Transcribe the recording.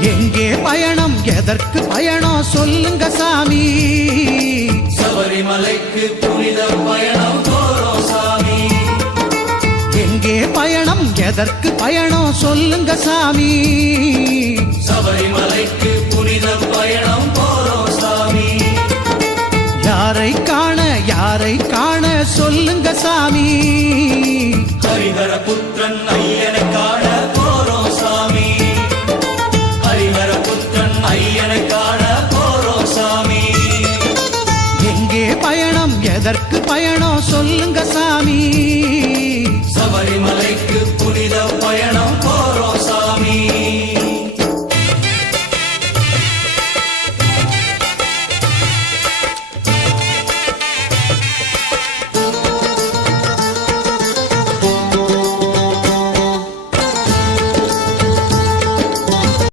எங்கே பயணம் எதற்கு பயணம் சொல்லுங்க சாமி. சபரிமலைக்கு புனித பயணம் போறோம் சாமி. எங்கே பயணம் எதற்கு பயணம் சொல்லுங்க சாமி. சபரிமலைக்கு புனித பயணம் போறோம் சாமி. யாரை காண சொல்லுங்க சாமி. ஹரிஹர புத்திரன் ஐயனை காண போறோம் சாமி. ஹரிஹர புத்திரன் ஐயனை காண போறோம் சாமி. எங்கே பயணம் எதற்கு பயணம் சொல்லுங்க சாமி.